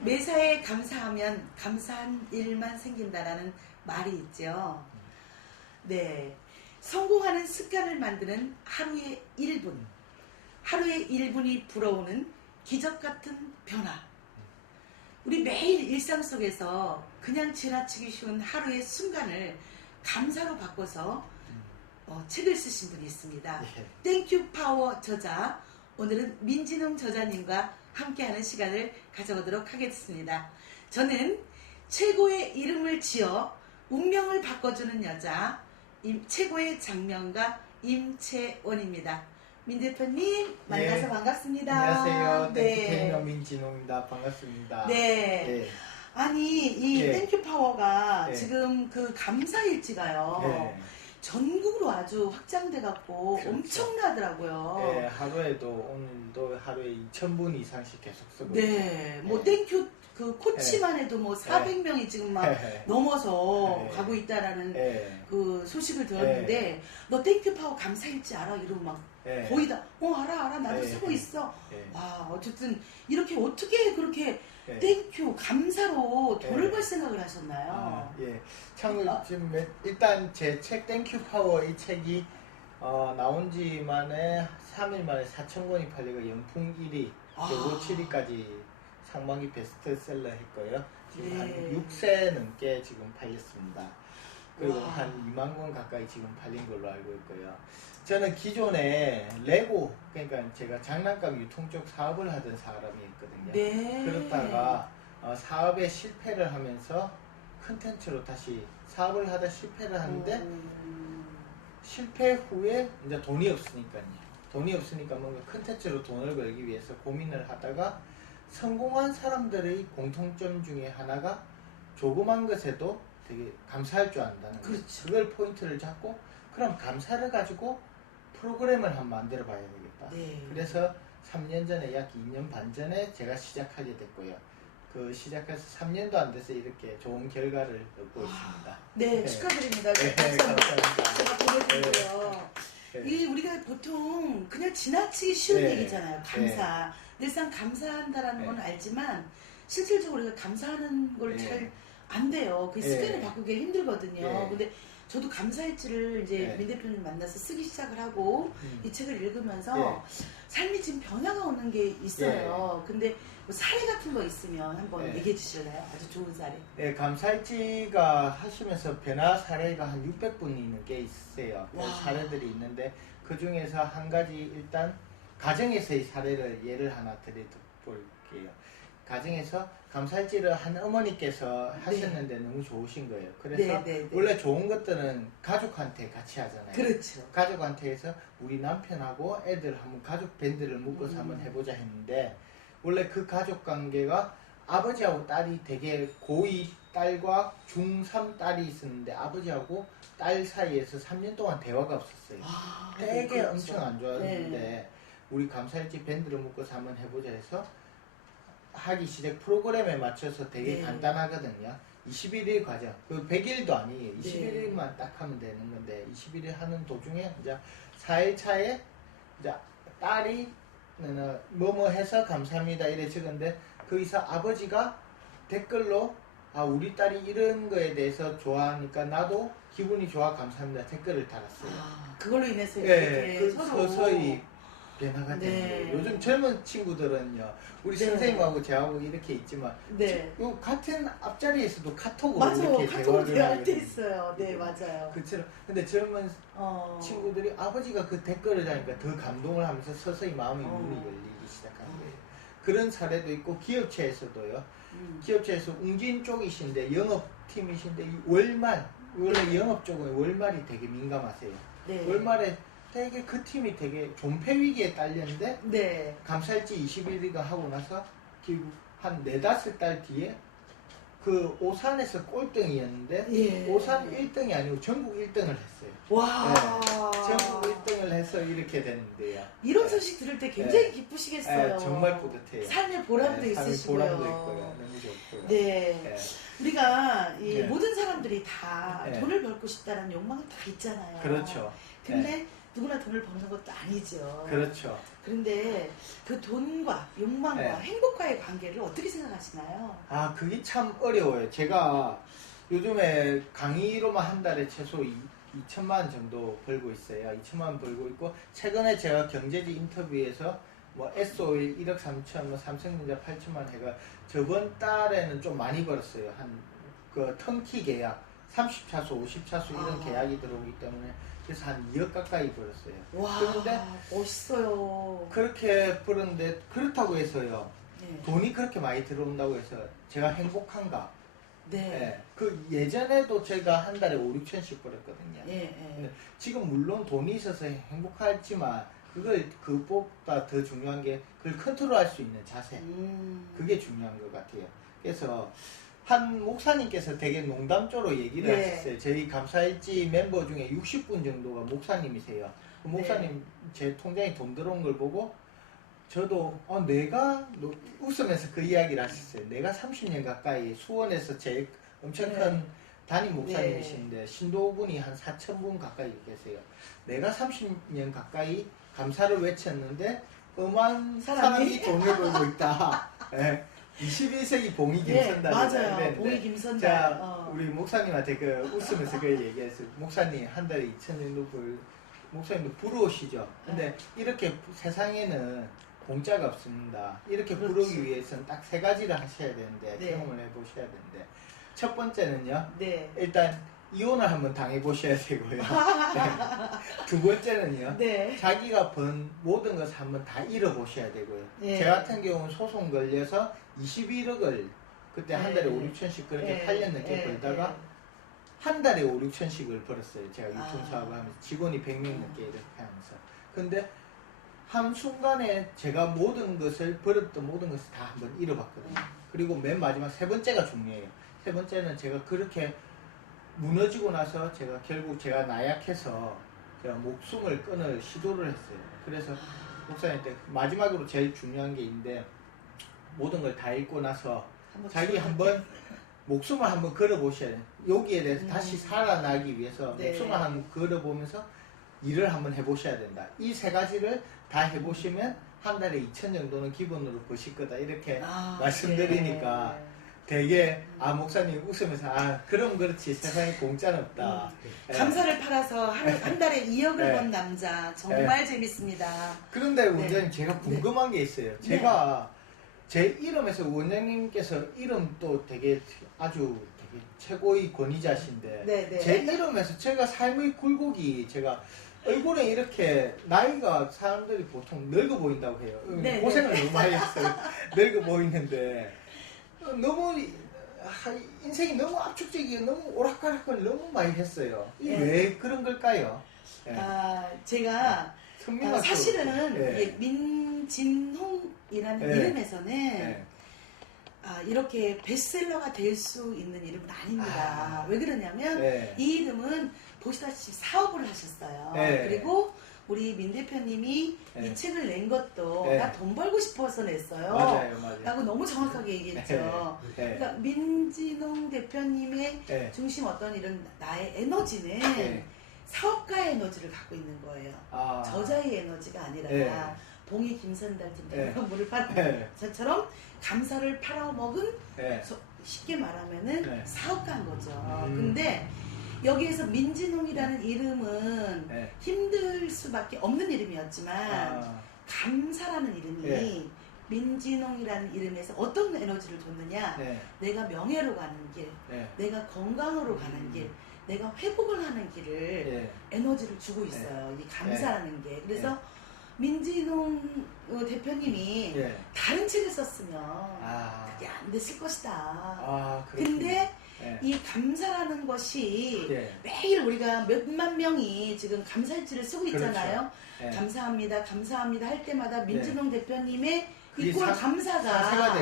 매사에 감사하면 감사한 일만 생긴다라는 말이 있죠. 네. 성공하는 습관을 만드는 하루의 1분. 하루의 1분이 불어오는 기적 같은 변화. 우리 매일 일상 속에서 그냥 지나치기 쉬운 하루의 순간을 감사로 바꿔서 책을 쓰신 분이 있습니다. 땡큐 파워 저자, 오늘은 민진웅 저자님과 함께하는 시간을 가져보도록 하겠습니다. 저는 최고의 이름을 지어 운명을 바꿔주는 여자, 최고의 장명가 임채원입니다. 민 대표님 만나서 네. 반갑습니다. 안녕하세요. 네. 땡큐 민진웅입니다. 반갑습니다. 네. 네. 아니 이 네. 땡큐 파워가 네. 지금 그 감사일지가요. 네. 전국으로 아주 확장돼 갖고 그렇죠. 엄청나더라고요. 네, 하루에도 오늘도 하루에 2,000분 이상씩 계속 쓰고 네, 있어요. 뭐 땡큐 그 코치만 해도 뭐 400명이 지금 막 넘어서 네. 가고 있다라는 네. 그 소식을 들었는데 너 땡큐 파워 감사일지 알아? 이러고 막 네. 거의 다 알아 나도 네. 쓰고 있어. 네. 와, 어쨌든 이렇게 어떻게 그렇게 네. 땡큐 감사로 돈을 네. 벌 생각을 하셨나요? 예. 참 지금 일단 제 책 땡큐 파워 이 책이 나온 지 만에 3일 만에 4,000권이 팔리고 영풍 1위, 5, 7위까지 상반기 베스트셀러 했고요. 지금 네. 한 6세 넘게 지금 팔렸습니다. 그리고 와. 한 2만 권 가까이 지금 팔린 걸로 알고 있고요. 저는 기존에 레고, 그러니까 제가 장난감 유통 쪽 사업을 하던 사람이었거든요. 네. 그렇다가 사업에 실패를 하면서 컨텐츠로 다시 사업을 하다 실패를 하는데 실패 후에 이제 돈이 없으니까 뭔가 컨텐츠로 돈을 벌기 위해서 고민을 하다가 성공한 사람들의 공통점 중에 하나가 조그만 것에도 되게 감사할 줄 안다는 거죠. 그렇죠. 그걸 포인트를 잡고 그럼 감사를 가지고 프로그램을 한번 만들어 봐야 되겠다. 네. 그래서 3년 전에 약 2년 반 전에 제가 시작하게 됐고요. 그 시작해서 3년도 안 돼서 이렇게 좋은 결과를 얻고 있습니다. 네, 축하드립니다. 네, 감사합니다. 제가 보내드리고요. 네. 이 우리가 보통 그냥 지나치기 쉬운 네. 얘기잖아요. 감사. 늘상 감사한다라는 네. 건 알지만 실질적으로 우리가 감사하는 걸 네. 잘 안 돼요. 그 네. 습관을 바꾸기 힘들거든요. 네. 근데 저도 감사일지를 이제 네. 민 대표님 만나서 쓰기 시작을 하고 이 책을 읽으면서 네. 삶이 지금 변화가 오는 게 있어요. 근데 뭐 사례 같은 거 있으면 한번 네. 얘기해 주실래요? 아주 좋은 사례. 네, 감사일지가 하시면서 변화 사례가 한 600분이 넘게 있어요. 그 와. 사례들이 있는데 그 중에서 한 가지 일단 가정에서의 사례를 예를 하나 드려볼게요. 가정에서 감사일지를 한 어머니께서 하셨는데 너무 좋으신 거예요. 그래서 원래 좋은 것들은 가족한테 같이 하잖아요. 그렇죠. 가족한테 해서 우리 남편하고 애들 한번 가족 밴드를 묶어서 한번 해보자 했는데 원래 그 가족 관계가 아버지하고 딸이 되게 고2 딸과 중3 딸이 있었는데 아버지하고 딸 사이에서 3년 동안 대화가 없었어요. 되게 그렇죠. 엄청 안 좋았는데 네. 우리 감사일지 밴드를 묶어서 한번 해보자 해서 하기 시작 프로그램에 맞춰서 되게 네. 간단하거든요. 21일 과정, 그 100일도 아니에요. 네. 21일만 딱 하면 되는 건데 21일 하는 도중에 이제 4일 차에 이제 딸이 뭐뭐 해서 감사합니다 이래 적은데 거기서 아버지가 댓글로 우리 딸이 이런 거에 대해서 좋아하니까 나도 기분이 좋아 감사합니다 댓글을 달았어요. 그걸로 인해서 네, 이렇게 서로 서서히 변화가 네. 되는 거예요. 요즘 젊은 친구들은요, 우리 네. 선생님하고 저하고 이렇게 있지만, 네. 요 같은 앞자리에서도 카톡으로 맞아, 이렇게 카톡으로 대화를 대화할 때 하거든요. 있어요. 네, 맞아요. 그처럼 근데 젊은 친구들이 아버지가 그 댓글을 다니까 더 감동을 하면서 서서히 마음의 문이 열리기 시작한 거예요. 그런 사례도 있고 기업체에서도요. 기업체에서 웅진 쪽이신데 영업팀이신데 이 월말 원래 영업 쪽은 월말이 되게 민감하세요. 네. 월말에 되게 그 팀이 되게 존폐 위기에 딸렸는데 네. 감사일지 21일가 하고 나서 결국 한 4-5달 뒤에 그 오산에서 꼴등이었는데 예. 오산 1등이 아니고 전국 1등을 했어요. 와. 네. 전국 1등을 해서 이렇게 됐는데요. 이런 소식 들을 때 굉장히 네. 기쁘시겠어요. 네, 정말 뿌듯해요. 삶의 보람도 네, 삶의 있으시고요. 보람도 있고요. 너무 좋고요. 네. 네. 우리가 이 네. 모든 사람들이 다 네. 돈을 벌고 싶다는 욕망은 다 있잖아요. 그렇죠. 근데 네. 누구나 돈을 버는 것도 아니죠. 그렇죠. 그런데 그 돈과 욕망과 네. 행복과의 관계를 어떻게 생각하시나요? 아, 그게 참 어려워요. 제가 요즘에 강의로만 한 달에 최소 2천만 원 정도 벌고 있어요. 2천만 원 벌고 있고, 최근에 제가 경제지 인터뷰에서 뭐 S-오일 1억 3천, 뭐 삼성전자 8천만 원 해가 저번 달에는 좀 많이 벌었어요. 그 턴키 계약, 30차수, 50차수 이런 계약이 들어오기 때문에 그래서 한 2억 가까이 벌었어요. 와, 그런데 멋있어요. 그렇게 벌었는데 그렇다고 해서요. 네. 돈이 그렇게 많이 들어온다고 해서 제가 행복한가? 네. 네. 그 예전에도 제가 한 달에 5, 6천씩 벌었거든요. 예, 예. 근데 지금 물론 돈이 있어서 행복하지만 그것보다 더 중요한 게 그걸 컨트롤할 수 있는 자세. 그게 중요한 것 같아요. 그래서 한 목사님께서 되게 농담조로 얘기를 네. 하셨어요. 저희 감사일지 멤버 중에 60분 정도가 목사님이세요. 그 목사님 제 통장에 돈 들어온 걸 보고 저도 웃으면서 그 이야기를 하셨어요. 내가 30년 가까이 수원에서 제일 엄청 큰 담임 목사님이신데 신도분이 한 4,000분 가까이 계세요. 내가 30년 가까이 감사를 외쳤는데 엄한 사람이 돈을 벌고 있다. 네. 21세기 봉이 김선달. 맞아요. 봉이 김선달. 자, 우리 목사님한테 웃으면서 그 얘기했어요. 목사님 한 달에 2천 정도 목사님도 부러우시죠? 근데 이렇게 세상에는 공짜가 없습니다. 이렇게 그렇지. 부르기 위해서는 딱 세 가지를 하셔야 되는데 경험을 해보셔야 되는데 첫 번째는요. 일단 이혼을 한번 당해보셔야 되고요. 두 번째는요. 자기가 번 모든 것을 한번 다 잃어보셔야 되고요. 제 같은 경우는 소송 걸려서 21억을 그때 한 달에 5, 6천씩 그렇게 8년 넘게 벌다가 한 달에 5, 6천씩을 벌었어요. 제가 유통사업을 하면서 직원이 100명 넘게 이렇게 하면서. 근데 한순간에 제가 벌었던 모든 것을 다 한번 잃어봤거든요. 그리고 맨 마지막 세 번째가 중요해요. 세 번째는 제가 그렇게 무너지고 나서 결국 제가 나약해서 제가 목숨을 끊을 시도를 했어요. 그래서 목사님한테 마지막으로 제일 중요한 게 있는데 모든 걸 다 잃고 나서 자기 한번 목숨을 한번 걸어보셔야 돼요. 여기에 대해서 다시 살아나기 위해서 목숨을 한번 걸어보면서 일을 한번 해보셔야 된다. 이 세 가지를 다 해보시면 한 달에 2천 정도는 기본으로 버실 거다. 이렇게 말씀드리니까 되게 목사님 웃으면서 그럼 그렇지 세상에 공짜는 없다. 감사를 팔아서 한 달에 2억을 번 남자 정말 재밌습니다. 그런데 원장님 제가 궁금한 게 있어요. 제가 제 이름에서 원장님께서 이름도 되게 아주 되게 최고의 권위자신데 제 이름에서 제가 삶의 굴곡이 제가 얼굴에 이렇게 나이가 사람들이 보통 늙어 보인다고 해요. 고생을 너무 많이 했어요. 늙어 보이는데 너무 인생이 너무 압축적이고 너무 오락가락을 너무 많이 했어요. 이게 왜 그런 걸까요? 제가 사실은 민진홍이라는 이름에서는 이렇게 베스트셀러가 될 수 있는 이름은 아닙니다. 왜 그러냐면 이 이름은 보시다시피 사업을 하셨어요. 그리고 우리 민 대표님이 이 책을 낸 것도 나 돈 벌고 싶어서 냈어요. 맞아요. 라고 너무 정확하게 얘기했죠. 그러니까 민진홍 대표님의 중심 어떤 이런 나의 에너지는 사업가의 에너지를 갖고 있는 거예요. 저자의 에너지가 아니라 봉이 김선달 팀장님 물을 팔아먹은 저처럼 감사를 팔아먹은 쉽게 말하면은 사업가인 거죠. 근데 여기에서 민진홍이라는 이름은 힘들 수밖에 없는 이름이었지만 감사라는 이름이 민진홍이라는 이름에서 어떤 에너지를 줬느냐. 내가 명예로 가는 길, 내가 건강으로 가는 길, 내가 회복을 하는 길을 에너지를 주고 있어요. 이 감사라는 게. 그래서 민진홍 대표님이 다른 책을 썼으면 그게 안 됐을 것이다. 근데 이 감사라는 것이 매일 우리가 몇만 명이 지금 감사일지를 쓰고 있잖아요. 감사합니다, 감사합니다 할 때마다 민진홍 대표님의 이꼴 감사가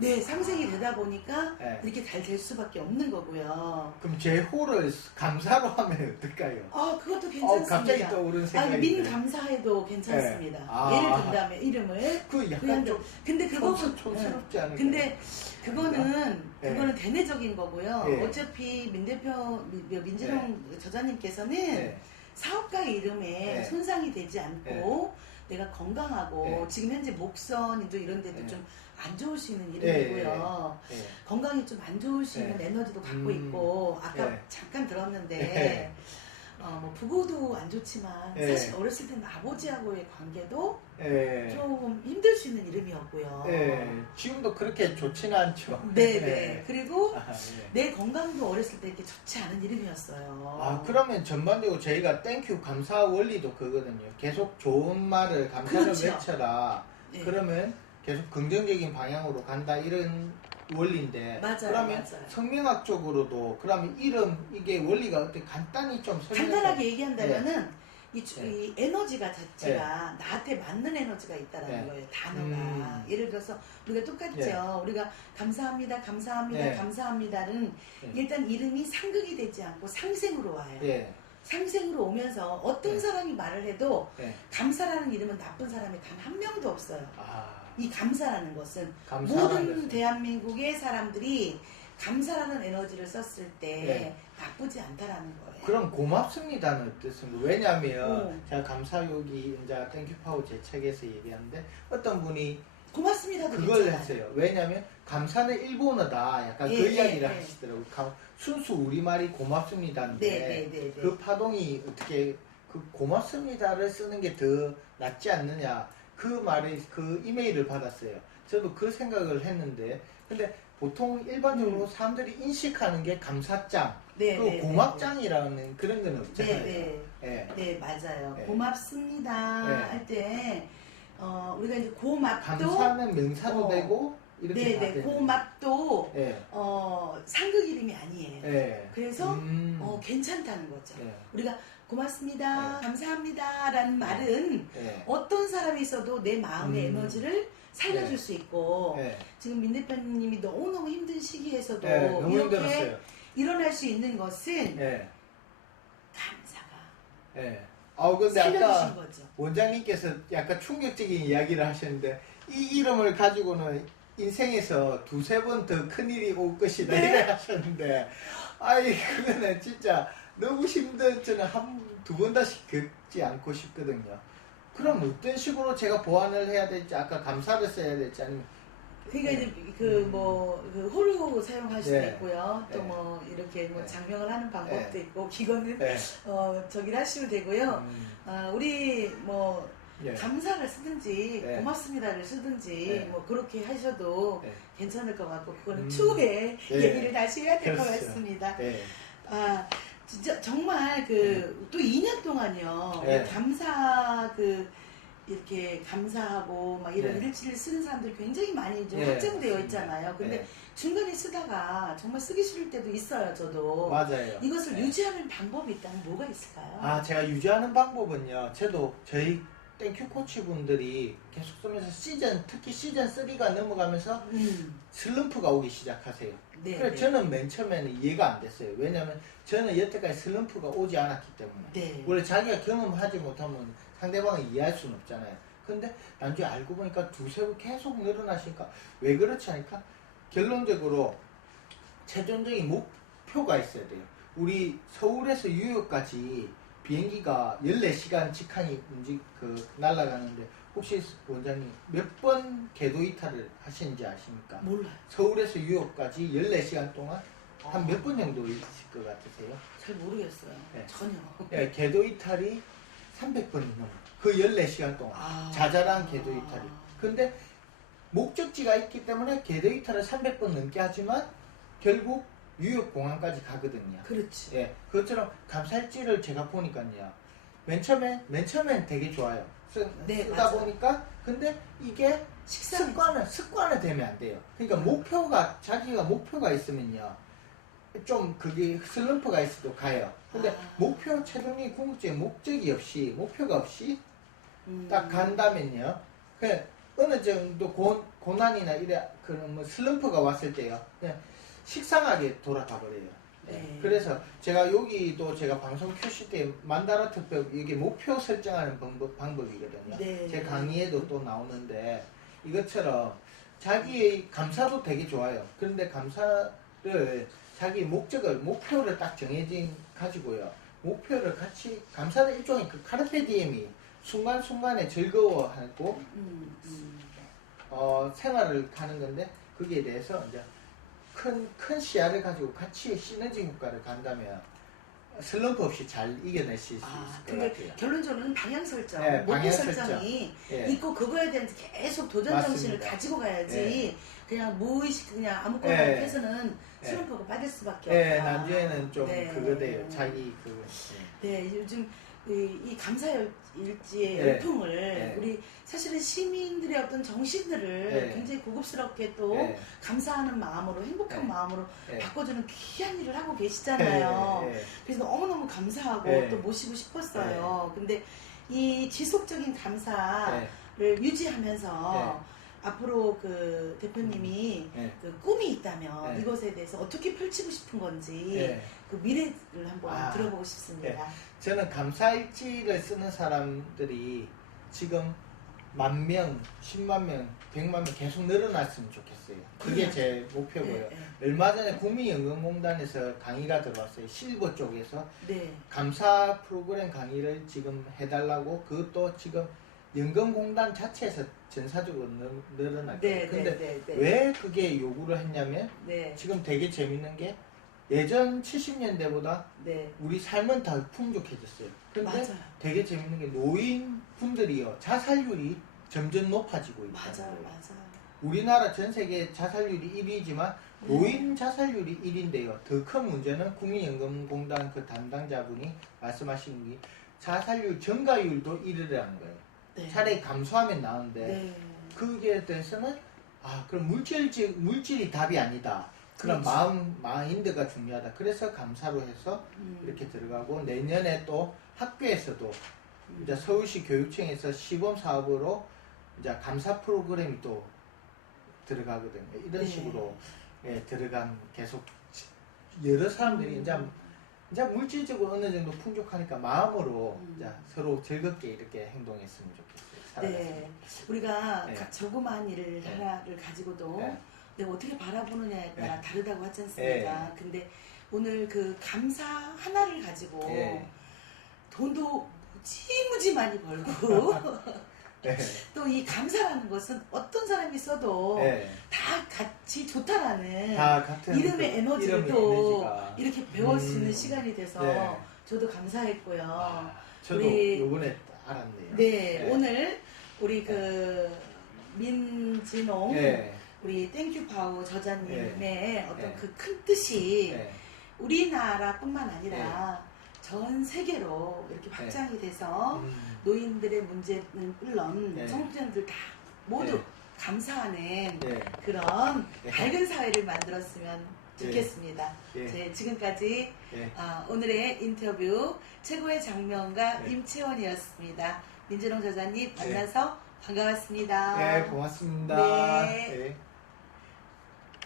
상생이 되다 보니까 이렇게 잘 될 수밖에 없는 거고요. 그럼 제 호를 감사로 하면 어떨까요? 그것도 괜찮습니다. 갑자기 떠오른 생각이 민 감사해도 괜찮습니다. 예를 든다면 이름을 약간 좀 근데 그거 촌스럽지 않을까요? 근데 그거는 대내적인 거고요. 어차피 민진홍 저자님께서는 사업가의 이름에 손상이 되지 않고 내가 건강하고 네. 지금 현재 목선이도 이런 데도 네. 좀 안 좋으시는 이름이고요. 네. 네. 건강이 좀 안 좋으시는 네. 에너지도 갖고 있고 아까 네. 잠깐 들었는데 네. 뭐 부부도 안 좋지만 네. 사실 어렸을 때는 아버지하고의 관계도 네. 좀 힘들 수 있는 이름이었고요. 네. 지금도 그렇게 좋지는 않죠. 네네. 네. 그리고 아, 네. 내 건강도 어렸을 때 이렇게 좋지 않은 이름이었어요. 아, 그러면 전반적으로 저희가 땡큐 감사 원리도 그거든요. 계속 좋은 말을 감사를 그렇죠. 외쳐라. 네. 그러면 계속 긍정적인 방향으로 간다 이런 원리인데. 맞아요, 그러면 맞아요. 성명학적으로도 그러면 이름 이게 원리가 어떻게 간단히 좀 간단하게 얘기한다면은 네. 이 에너지가 자체가 나한테 맞는 에너지가 있다라는 네. 거예요. 단어가. 예를 들어서 우리가 똑같죠. 네. 우리가 감사합니다, 감사합니다, 네. 감사합니다는 네. 일단 이름이 상극이 되지 않고 상생으로 와요. 네. 상생으로 오면서 어떤 네. 사람이 말을 해도 네. 감사라는 이름은 나쁜 사람이 단 한 명도 없어요. 아, 이 감사라는 것은 감사라는 모든 것은. 대한민국의 사람들이 감사라는 에너지를 썼을 때 네. 나쁘지 않다라는 거예요. 그럼 고맙습니다는 어떻습니까? 왜냐하면 오. 제가 감사욕이 이제 땡큐파워 제 책에서 얘기하는데 어떤 분이 고맙습니다도 그걸 괜찮아요. 했어요. 왜냐하면 감사는 일본어다. 약간 예, 그 예, 이야기를 예. 하시더라고요. 순수 우리말이 고맙습니다인데 네. 그 파동이 어떻게 그 고맙습니다를 쓰는 게 더 낫지 않느냐. 그 말에 그 이메일을 받았어요. 저도 그 생각을 했는데 근데 보통 일반적으로 사람들이 인식하는 게 감사장, 네, 그 네, 고맙장이라는 그런 건 없잖아요. 네, 맞아요. 네. 고맙습니다 네. 할 때 우리가 이제 고맙도 감사는 명사도 되고 이렇게 다 되는. 고맙도 네. 상극 이름이 아니에요. 네. 그래서 괜찮다는 거죠. 네. 우리가 고맙습니다, 네. 감사합니다라는 말은 네. 어떤 사람이 있어도 내 마음의 에너지를 살려줄 네. 수 있고 네. 지금 민 대표님이 너무너무 힘든 시기에서도 네, 너무 이렇게 힘들었어요. 일어날 수 있는 것은 네. 감사가 네. 근데 살려주신 아까 거죠. 원장님께서 약간 충격적인 이야기를 하셨는데 이 이름을 가지고는 인생에서 두세 번 더 큰일이 올 것이다 네. 이래 하셨는데 아이 그거는 진짜 너무 힘든 저는 두 번 다시 겪지 않고 싶거든요. 그럼 어떤 식으로 제가 보완을 해야 될지 아까 감사를 써야 될지 아니면 그러니까 네. 이제 그 호루 사용할 수도 네. 있고요. 또 네. 뭐 이렇게 뭐 네. 장명을 하는 방법도 네. 있고 기거는 네. 저기를 하시면 되고요. 우리 뭐 네. 감사를 쓰든지 네. 고맙습니다를 쓰든지 네. 뭐 그렇게 하셔도 네. 괜찮을 것 같고 그거는 추후에 네. 얘기를 다시 해야 될 것 그렇죠. 같습니다. 네. 진짜 정말 또 2년 동안요. 네. 감사 이렇게 감사하고 막 이런 네. 일지를 쓰는 사람들이 굉장히 많이 좀 네, 확정되어 맞습니다. 있잖아요. 근데 네. 중간에 쓰다가 정말 쓰기 싫을 때도 있어요. 저도. 맞아요. 이것을 네. 유지하는 방법이 있다면 뭐가 있을까요? 제가 유지하는 방법은요. 저도 저희 땡큐 코치 분들이 계속 쓰면서 특히 시즌 3가 넘어가면서 슬럼프가 오기 시작하세요. 네, 그래서 네. 저는 맨 처음에는 이해가 안 됐어요. 왜냐면 저는 여태까지 슬럼프가 오지 않았기 때문에. 네. 원래 자기가 경험하지 못하면 상대방을 이해할 수는 없잖아요. 근데 나중에 알고 보니까 두세 번 계속 늘어나시니까 왜 그렇지 하니까 결론적으로 최종적인 목표가 있어야 돼요. 우리 서울에서 뉴욕까지 비행기가 14시간 직항이 날아가는데 혹시 원장님 몇 번 궤도 이탈을 하시는지 아십니까? 몰라요. 서울에서 뉴욕까지 14시간 동안 한 몇 번 정도 있을 것 같으세요? 잘 모르겠어요. 네. 전혀. 네, 궤도 이탈이 300번이 넘어요. 그 14시간 동안. 자잘한 궤도 이탈이. 근데 목적지가 있기 때문에 궤도 이탈을 300번 넘게 하지만 결국 뉴욕 공항까지 가거든요. 그렇지. 예, 그것처럼 감살지를 제가 보니까요. 맨 처음엔 되게 좋아요. 네, 쓰다 맞아요. 보니까 근데 이게 습관을 되면 안 돼요. 그러니까 자기가 목표가 있으면요. 좀 그게 슬럼프가 있어도 가요. 근데 최종적인 궁극적인 목표가 없이 딱 간다면요. 그 어느 정도 고난이나 그런 뭐 슬럼프가 왔을 때요. 그냥 식상하게 돌아가 버려요. 네. 그래서 제가 방송 큐시 때 만다라 특별 이게 목표 설정하는 방법이거든요. 네. 제 강의에도 또 나오는데 이것처럼 자기의 감사도 되게 좋아요. 그런데 감사를 자기 목표를 딱 정해진 가지고요. 목표를 같이 감사는 일종의 그 카르페 디엠이 순간순간에 즐거워하고 생활을 하는 건데 거기에 대해서 이제 큰 시야를 가지고 같이 시너지 효과를 간다면 슬럼프 없이 잘 이겨낼 수 있을 것 같아요. 결론적으로는 방향 설정, 네, 목표 방향 설정이 있고 그거에 대한 계속 도전 맞습니다. 정신을 가지고 가야지 그냥 무의식 그냥 아무거나 해서는 슬럼프가 빠질 수밖에 없다. 나중에는 좀 그거 돼요. 자기 그거. 네, 요즘 이 감사일지의 열풍을 우리 사실은 시민들의 어떤 정신들을 굉장히 고급스럽게 또 감사하는 마음으로 행복한 마음으로 바꿔주는 귀한 일을 하고 계시잖아요. 그래서 너무너무 감사하고 또 모시고 싶었어요. 근데 이 지속적인 감사를 유지하면서 앞으로 그 대표님이 그 꿈이 있다면 이것에 대해서 어떻게 펼치고 싶은 건지 그 미래를 한번 들어보고 싶습니다. 저는 감사일지를 쓰는 사람들이 지금 10,000명, 10만 명, 100만 명 계속 늘어났으면 좋겠어요. 그게 제 목표고요. 얼마 전에 국민연금공단에서 강의가 들어왔어요. 실버 쪽에서 감사 프로그램 강의를 지금 해달라고 그것도 지금 연금공단 자체에서 전사적으로 늘어났거든요. 근데 왜 그게 요구를 했냐면 지금 되게 재밌는 게 예전 70년대보다 우리 삶은 더 풍족해졌어요. 근데 되게 재밌는 게 노인분들이요 자살률이 점점 높아지고 있어요. 우리나라 전 세계 자살률이 1위지만 노인 자살률이 1위인데요. 더 큰 문제는 국민연금공단 그 담당자분이 말씀하신 게 자살률 증가율도 1위라는 거예요. 차라리 감소하면 나은데 그게 대해서는 그럼 물질이 답이 아니다. 그런 마인드가 중요하다. 그래서 감사로 해서 이렇게 들어가고 내년에 또 학교에서도 이제 서울시 교육청에서 시범 사업으로 이제 감사 프로그램이 또 들어가거든요. 이런 식으로 들어간 계속 여러 사람들이 이제 물질적으로 어느 정도 풍족하니까 마음으로 이제 서로 즐겁게 이렇게 행동했으면 좋겠어요. 우리가 조그마한 일을 하나를 가지고도 내가 어떻게 바라보느냐에 따라 다르다고 하지 않습니까? 근데 오늘 그 감사 하나를 가지고 돈도 무지무지 많이 벌고 또 이 감사라는 것은 어떤 사람이 써도 다 같이 좋다라는 이름의 에너지를 또 이렇게 배울 수 있는 시간이 돼서 저도 감사했고요. 저도 이번에 알았네요. 오늘 우리 그 민진홍 우리 땡큐파워 저자님의 어떤 그 큰 뜻이 우리나라뿐만 아니라 전 세계로 이렇게 확장이 돼서 노인들의 문제는 물론 청소년들 다 모두 감사하는 그런 밝은 사회를 만들었으면 좋겠습니다. 지금까지 오늘의 인터뷰 최고의 장면가 임채원이었습니다. 민진홍 저자님 만나서 반가웠습니다. 고맙습니다.